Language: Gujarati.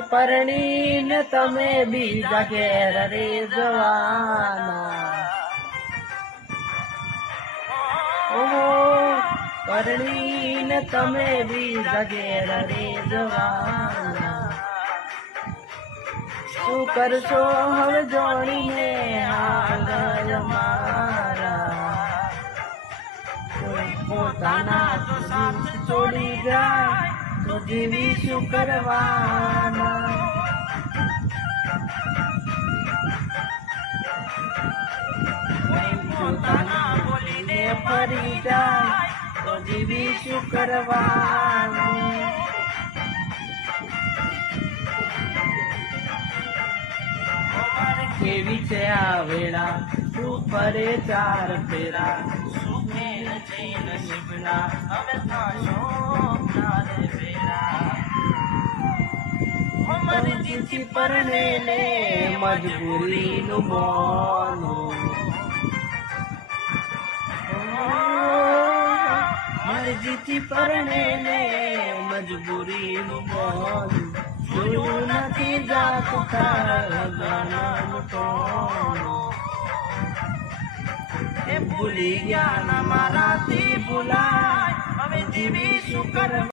પરણીને તમે બીજા ઘેર રે જવાના. ઓહો, પરણીને તમે બીજા ઘેર રે જવાના. શું કરશો હવે જોડીને આગળ મારા. પોતાના છોડી તો જીવી શું કરવાના? પોતાના બોલીને ફરી જાય તો જીવી શું કરવાનું? કેવી છે આ વેળા? તું ફરે ચાર ફેરા? સુખેર જઈને નીકળા હવે થાશો મારી જીતી પરણે ને મજબૂરીનું મોનું. મારી જીતી પરણે ને મજબૂરીનું મોનું. જોયું નથી જાતું તારા ટોણું. એ ભૂલી ગયા મારાથી ભૂલાય. હવે જીવી શું કરવા